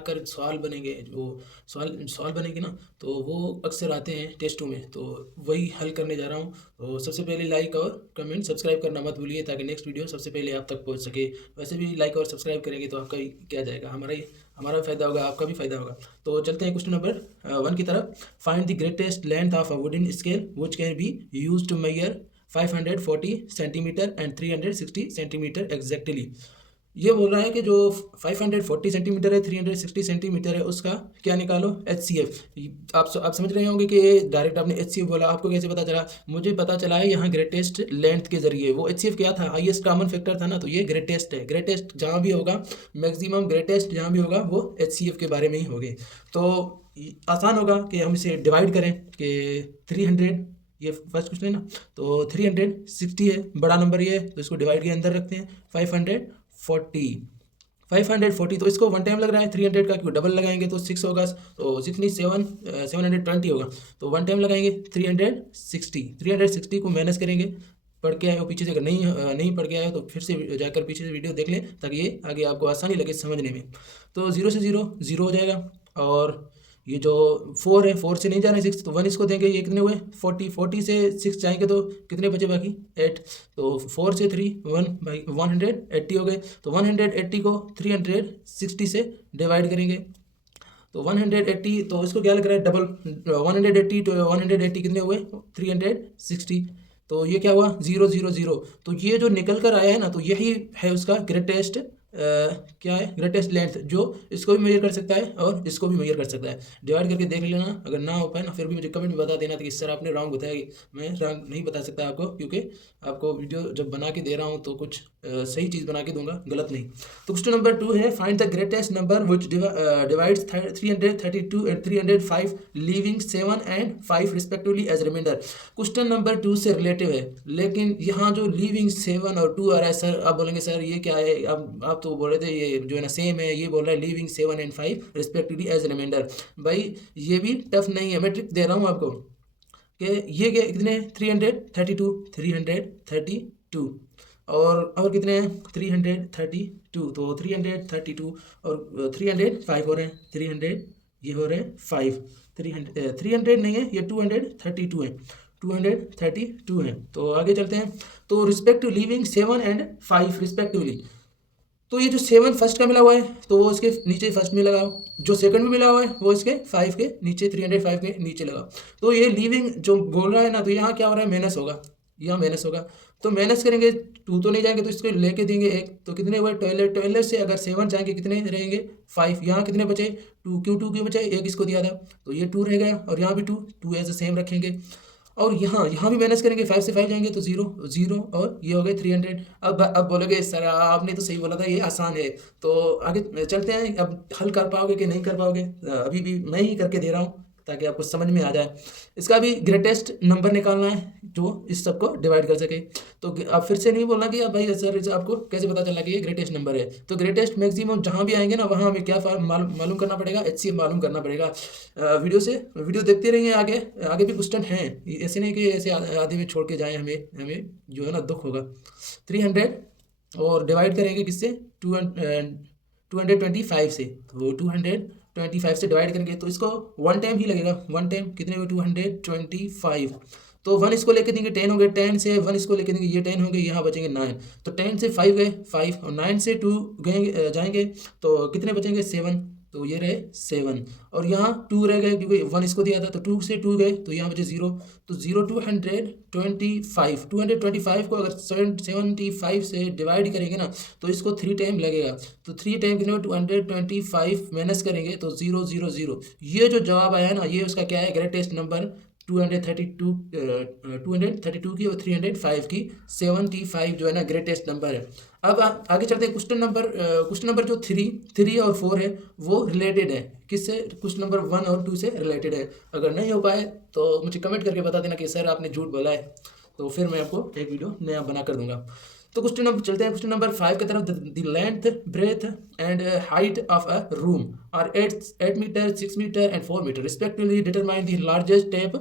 बनाकर सवाल बनेंगे, जो सवाल सवाल बनेंगे ना, तो वो अक्सर आते हैं टेस्टों में, तो वही हल करने जा रहा हूँ। तो सबसे पहले लाइक और कमेंट सब्सक्राइब करना मत भूलिए, ताकि नेक्स्ट वीडियो सबसे पहले आप तक पहुँच सके। वैसे भी लाइक और सब्सक्राइब करेंगे तो आपका ही क्या जाएगा, हमारा फ़ायदा होगा, आपका भी फ़ायदा होगा। तो चलते हैं क्वेश्चन नंबर 1 की तरफ। Find the greatest length of a wooden scale which can be used to measure 540 centimetre and 360 centimetre exactly. ये बोल रहा है कि जो 540 सेंटीमीटर है, 360 सेंटीमीटर है, उसका क्या निकालो, HCF। आप समझ रहे होंगे कि डायरेक्ट आपने HCF बोला, आपको कैसे पता चला? मुझे पता चला है यहाँ ग्रेटेस्ट लेंथ के जरिए। वो HCF क्या था? हाईएस्ट कॉमन फैक्टर था ना, तो ये ग्रेटेस्ट है। ग्रेटेस्ट जहाँ भी होगा, मैक्सिमम ग्रेटेस्ट जहाँ भी होगा, वो HCF के बारे में ही होगी। तो आसान होगा कि हम इसे डिवाइड करें कि 300, ये फर्स्ट क्वेश्चन है ना, तो 360 है, बड़ा नंबर ये है, तो इसको डिवाइड के अंदर रखते हैं। 540 तो इसको 1 टाइम लग रहा है 300 का, क्योंकि डबल लगाएंगे तो 6 होगा, तो 6 नहीं 720 होगा, तो 1 टाइम लगाएंगे 360 को माइनस करेंगे। पढ़ के आए हो पीछे से, अगर नहीं पढ़ के आए हो तो फिर से जाकर पीछे से वीडियो देख लें, ताकि ये आगे आपको आसानी लगे समझने में। तो 0 से 0 0 हो जाएगा, और ये जो 4 है, 4 से नहीं जाना है 6, तो 1 इसको देंगे, ये कितने हुए 40 से 6 जाएंगे तो कितने बचे बाकी 8, तो 4 से 3 1 बाई 180 हो गए। तो 180 को 360 से डिवाइड करेंगे, तो 180, तो इसको क्या लग रहा है डबल, 180 तो 180 कितने हुए 360, तो ये क्या हुआ 0 0 0। तो ये जो निकल कर आया है ना, तो यही है उसका ग्रेटेस्ट क्या है, ग्रेटेस्ट लेंथ, जो इसको भी मेजर कर सकता है और इसको भी मेजर कर सकता है। डिवाइड करके देख लेना, अगर ना हो पाए ना, फिर भी मुझे कमेंट में बता देना कि सर आपने रॉन्ग बताया। मैं रॉन्ग नहीं बता सकता आपको, क्योंकि आपको वीडियो जब बना के दे रहा हूँ तो कुछ सही चीज़ बना के दूंगा, गलत नहीं। तो क्वेश्चन नंबर 2 है, find the greatest number which divides 332 and 305 leaving 7 and 5 respectively as remainder. Question number 2 से रिलेटिव है, लेकिन यहाँ जो लीविंग 7 और 2 आ रहा है, सर आप बोलेंगे सर ये क्या है, अब आप तो बोल रहे थे ये जो है ना सेम है, ये बोल रहा है leaving 7 and 5 respectively as remainder. भाई ये भी टफ नहीं है, मैं ट्रिक दे रहा हूँ आपको कि ये क्या कितने 332 और कितने हैं 332, तो 332 और 305 हो रहे हैं, 300 ये हो रहे हैं 5, 300 नहीं है, ये 232 है, 232 है। तो आगे चलते हैं, तो रिस्पेक्टिव लिविंग 7 एंड 5 रिस्पेक्टिवली। तो ये जो 7 फर्स्ट का मिला हुआ है, तो वो इसके नीचे फर्स्ट में लगाओ, जो सेकंड में मिला हुआ है वो इसके 5 के नीचे, 305 के नीचे लगाओ। तो ये लीविंग जो बोल रहा है ना, तो यहाँ क्या हो रहा है, माइनस होगा, यहाँ माइनस होगा, तो माइनस करेंगे 2 तो नहीं जाएंगे, तो इसको लेके देंगे 1, तो कितने हुए 12 से अगर 7 जाएंगे कितने रहेंगे 5, यहाँ कितने बचे 2, क्यों बचे 1 इसको दिया था, तो ये 2 रह गया, और यहाँ भी 2 एज सेम रखेंगे, और यहाँ भी माइनस करेंगे, 5 से 5 जाएंगे तो 0 0, और ये हो गए 300। अब बोलोगे सर आपने तो सही बोला था, ये आसान है। तो आगे चलते हैं, अब हल कर पाओगे कि नहीं कर पाओगे, अभी भी मैं ही करके दे रहा हूँ ताकि आपको समझ में आ जाए। इसका भी ग्रेटेस्ट नंबर निकालना है जो इस सबको डिवाइड कर सके। तो अब फिर से नहीं बोलना कि अब भाई सर आपको कैसे पता चला कि ये ग्रेटेस्ट नंबर है, तो ग्रेटेस्ट मैक्सिमम जहाँ भी आएंगे ना, वहाँ हमें क्या मालूम करना पड़ेगा, HCF मालूम करना पड़ेगा। वीडियो देखते रहिए, आगे आगे भी क्वेश्चन हैं, ऐसे नहीं कि ऐसे आधे में छोड़ के जाएं, हमें जो है ना दुख होगा। 300 और डिवाइड करेंगे किससे, 225 से, तो 225 से डिवाइड करेंगे, तो इसको 1 टाइम ही लगेगा, 1 टाइम कितने हुए 225, तो 1 इसको लेके देंगे 10 हो गए, 10 से 1 इसको लेके देंगे, ये 10 हो गए, यहाँ बचेंगे 9, तो 10 से 5 गए 5, और 9 से 2 गए जाएंगे, तो कितने बचेंगे 7, तो ये रहे 7, और यहाँ 2 रह गए, क्योंकि 1 इसको दिया था, तो 2 से 2 गए, तो यहाँ बचे 0, तो 0 225 को अगर 75 से डिवाइड करेंगे ना, तो इसको 3 टाइम लगेगा, तो 3 टाइम कितने 225 माइनस करेंगे तो 0 0 0। ये जो जवाब आया ना, ये उसका क्या है, ग्रेटेस्ट नंबर 232 की और 305 की, 75 जो है ना ग्रेटेस्ट नंबर है। अब आगे चलते हैं, क्वेश्चन नंबर जो 3 और 4 है वो रिलेटेड है, किससे, क्वेश्चन नंबर 1 और 2 से रिलेटेड है। अगर नहीं हो पाए तो मुझे कमेंट करके बता देना कि सर आपने झूठ बोला है, तो फिर मैं आपको एक वीडियो नया बना कर दूंगा। तो चलते हैं क्वेश्चन नंबर 5 की तरफ। The length breadth and height of a room are 8 metre 6 metre and 4 metre respectively, determine the largest tape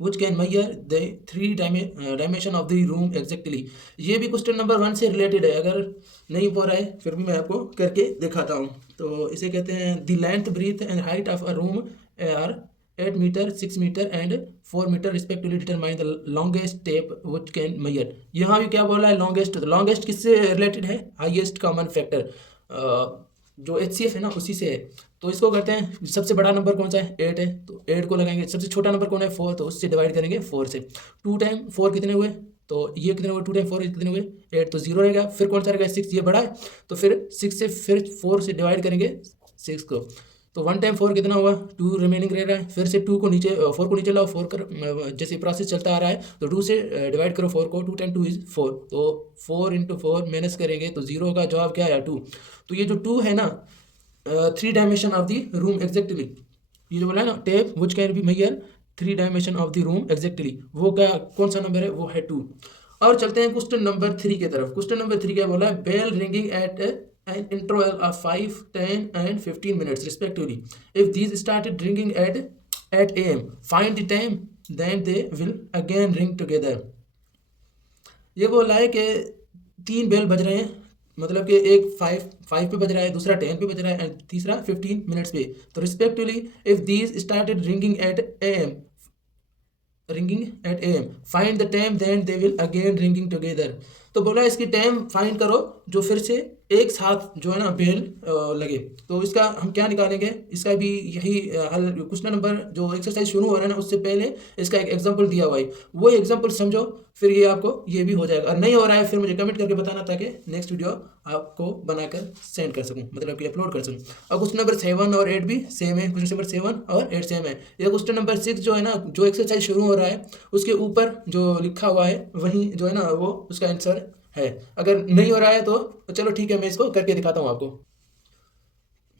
which can measure the three dimension of the room exactly। ये भी क्वेश्चन नंबर 1 से related है, अगर नहीं पढ़ रहा है फिर भी मैं आपको करके दिखाता हूँ। तो इसे कहते हैं the length breadth and height of a room are 8 metre 6 metre and 4 metre respectively determine the longest tape which can measure. यहाँ भी क्या बोला है लॉन्गेस्ट, तो लॉन्गेस्ट किससे रिलेटेड है, हाईएस्ट कॉमन फैक्टर जो HCF है ना उसी से है। तो इसको कहते हैं सबसे बड़ा नंबर कौन सा है 8 है, तो 8 को लगाएंगे। सबसे छोटा नंबर कौन है 4, तो उससे डिवाइड करेंगे 4 से। 2 टाइम 4 कितने हुए, तो ये कितने हुए 2 टाइम 4 कितने हुए 8, तो 0 रहेगा। फिर कौन सा रहेगा 6, ये बड़ा है तो फिर 6 से फिर 4 से डिवाइड करेंगे 6 को। तो 1 टाइम 4 कितना हुआ 2 रिमेनिंग रह रहा है। फिर से 2 को नीचे 4 को नीचे लाओ 4 कर जैसे प्रोसेस चलता आ रहा है तो 2 से डिवाइड करो 4 को। 2 टाइम 2 इज 4, तो 4 इंटू 4 माइनस करेंगे तो 0 का जवाब क्या आया 2। तो ये जो 2 है ना 3 dimension of the room exactly, ये जो बोला है ना tape which can be measure 3 dimension of the room exactly, वो क्या कौन सा नंबर है वो है 2। और चलते हैं क्वेश्चन नंबर 3 की तरफ। क्वेश्चन नंबर 3 क्या बोला है, bell ringing at an interval of 5, 10 and 15 minutes respectively. If these started ringing at 8 am, find the time then they will again ring together। ये बोला है कि 3 बेल बज रहे हैं, मतलब कि एक 5 पे बज रहा है, दूसरा 10 पे बज रहा है एंड तीसरा 15 मिनट्स पे। तो respectively if these started ringing at AM, ringing at AM, find the time then they will again ringing together. तो बोला इसकी टाइम फाइंड करो जो फिर से एक साथ जो है ना बेल लगे। तो इसका हम क्या निकालेंगे, इसका भी यही हल क्वेश्चन नंबर जो एक्सरसाइज शुरू हो रहा है ना उससे पहले इसका एक एग्जांपल दिया हुआ है, वो एग्जांपल समझो फिर ये आपको ये भी हो जाएगा। और नहीं हो रहा है फिर मुझे कमेंट करके बताना ताकि नेक्स्ट वीडियो आपको बनाकर सेंड कर सकूं, मतलब कि अपलोड कर सकूं। और क्वेश्चन नंबर 7 और 8 भी सेम है, क्वेश्चन नंबर 7 और 8 सेम है। ये क्वेश्चन नंबर 6 जो है ना जो एक्सरसाइज शुरू हो रहा है उसके ऊपर जो लिखा हुआ है वही जो है ना वो उसका आंसर है। अगर नहीं हो रहा है तो चलो ठीक है मैं इसको करके दिखाता हूँ आपको।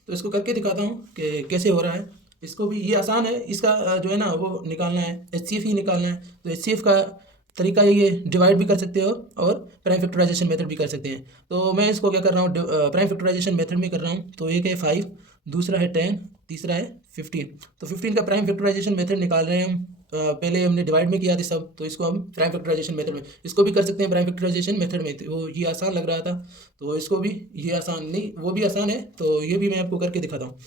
तो इसको करके दिखाता हूँ कि कैसे हो रहा है। इसको भी ये आसान है, इसका जो है ना वो निकालना है HCF ही निकालना है। तो HCF का तरीका ये डिवाइड भी कर सकते हो और प्राइम फैक्टराइजेशन मेथड भी कर सकते हैं। तो मैं इसको क्या कर रहा हूँ प्राइम फैक्टराइजेशन मेथड में कर रहा हूँ। तो एक है 5, दूसरा है 10, तीसरा है 15। तो 15 का प्राइम फैक्टराइजेशन मेथड निकाल रहे हैं हम। पहले हमने डिवाइड में किया था सब, तो इसको हम प्राइम फैक्टराइजेशन मेथड में, इसको भी कर सकते हैं प्राइम फैक्टराइजेशन मेथड में। तो ये आसान लग रहा था तो इसको भी, ये आसान नहीं वो भी आसान है तो ये भी मैं आपको करके दिखाता हूँ।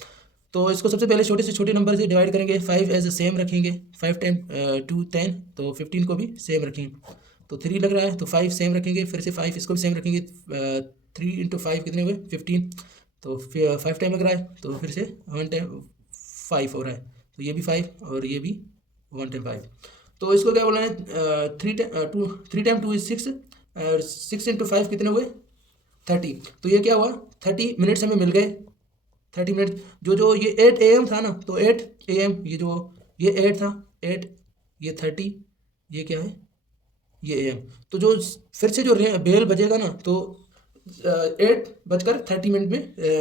तो इसको सबसे पहले छोटे से छोटे नंबर से डिवाइड करेंगे। 5 एज सेम रखेंगे, 5 टाइम 2 10, तो 15 को भी सेम रखेंगे। तो 3 लग रहा है तो 5 सेम रखेंगे, फिर से 5 इसको भी सेम रखेंगे। 3 इंटू 5 कितने हुए 15, तो 5 टाइम लग रहा है तो फिर से 1 टाइम 5 हो रहा है, तो ये भी 5 और ये भी 1 टाइम 5। तो इसको क्या बोला है 3 टाइम 2 इज 6, 6 इंटू 5 कितने हुए 30। तो ये क्या हुआ 30 मिनट्स हमें मिल गए। 30 मिनट जो ये 8 AM था ना, तो 8 AM ये 8 था 8, ये 30, ये क्या है ये AM। तो जो फिर से जो बेल बजेगा ना तो 8:30 में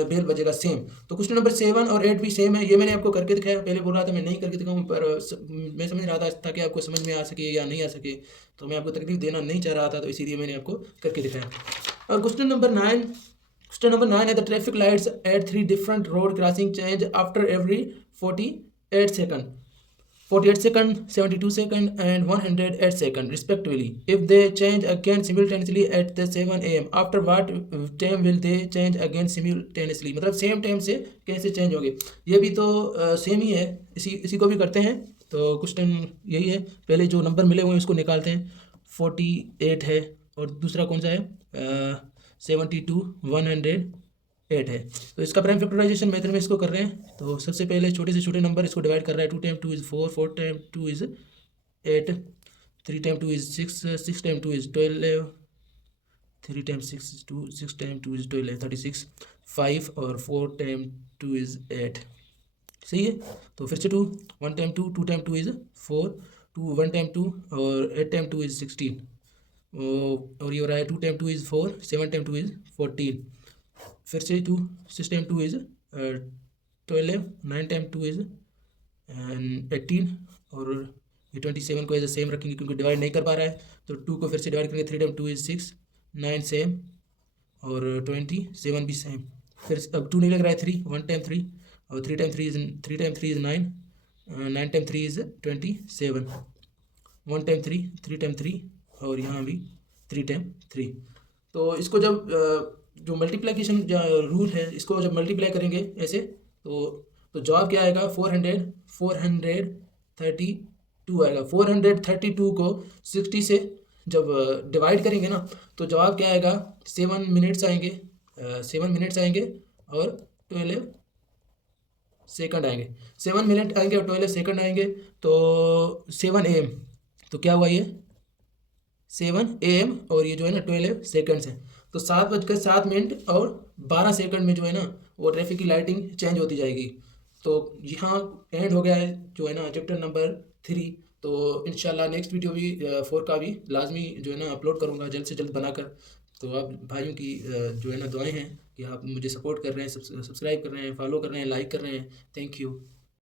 बेल बजेगा सेम। तो क्वेश्चन नंबर 7 और 8 भी सेम है। ये मैंने आपको करके दिखाया, पहले बोल रहा था मैं नहीं करके दिखाऊं पर मैं समझ रहा था ताकि आपको समझ में आ सके या नहीं आ सके, तो मैं आपको तकलीफ देना नहीं चाह रहा था तो इसीलिए मैंने आपको करके दिखाया। और क्वेश्चन नंबर 9 है the traffic lights at 3 different road crossing change after every 48 second, 48 second, 72 second and 108 second respectively. If they change again simultaneously at the 7 AM, after what time will they change again simultaneously? मतलब same time से कैसे change होंगे। ये भी तो same ही है, इसी को भी करते हैं। तो क्वेश्चन यही है, पहले जो नंबर मिले हुए हैं उसको निकालते हैं। 48 है और दूसरा कौन सा है 72, 108 है। तो इसका प्राइम फैक्टराइजेशन मेथड में इसको कर रहे हैं। तो सबसे पहले छोटे से छोटे नंबर इसको डिवाइड कर रहा है। 2 time 2 is 4, 4 time 2 is 8, 3 time 2 is 6, 6 time 2 is 12, 3 time 6 is 2, 6 time 2 is 12 36, 5 और 4 टाइम 2 इज़ 8। सही है। तो फिर से 2, 1 टाइम 2, 2 टाइम 2 इज़ 4, 2 1 टाइम 2 और 8 टाइम 2 इज़ 16, और ये हो रहा है 2 टाइम 2 इज़ 4, 7 टाइम 2 इज़ 14, फिर से 2, 6 टाइम 2 इज़ 12, 9 टाइम 2 इज़ 18, और ये 27 को एज सेम रखेंगे क्योंकि डिवाइड नहीं कर पा रहा है। तो 2 को फिर से डिवाइड करेंगे। 3 टाइम 2 इज़ 6, 9 सेम और 27 भी सेम। फिर अब 2 नहीं लग रहा है 3, 1 टाइम 3 और 3 time 3 is 9, 9 time 3 is 27। 1 time 3, 3 time 3, और यहाँ भी 3 टाइम 3। तो इसको जब जो मल्टीप्लिकेशन रूल है, इसको जब मल्टीप्लाई करेंगे ऐसे, तो जवाब क्या आएगा? 432 आएगा। 432 को 60 से जब डिवाइड करेंगे ना, तो जवाब क्या आएगा? 7 मिनट्स आएंगे, 7 मिनट्स आएंगे और 12 सेकंड आएंगे। 7 मिनट आएंगे और 12 सेकंड आएंगे, तो 7 AM। तो क्या हुआ ये? 7 AM, और ये जो है ना 12 सेकंड्स है। तो 7:07 और 12 सेकंड में जो है ना वो ट्रैफिक की लाइटिंग चेंज होती जाएगी। तो यहाँ एंड हो गया है जो है ना चैप्टर नंबर 3। तो इंशाल्लाह नेक्स्ट वीडियो भी 4 का भी लाजमी जो है ना अपलोड करूँगा जल्द से जल्द बनाकर। तो आप भाइयों की जो है ना दुआएं हैं कि आप मुझे सपोर्ट कर रहे हैं, सब्सक्राइब कर रहे हैं, फॉलो कर रहे हैं, लाइक कर रहे हैं। Thank you.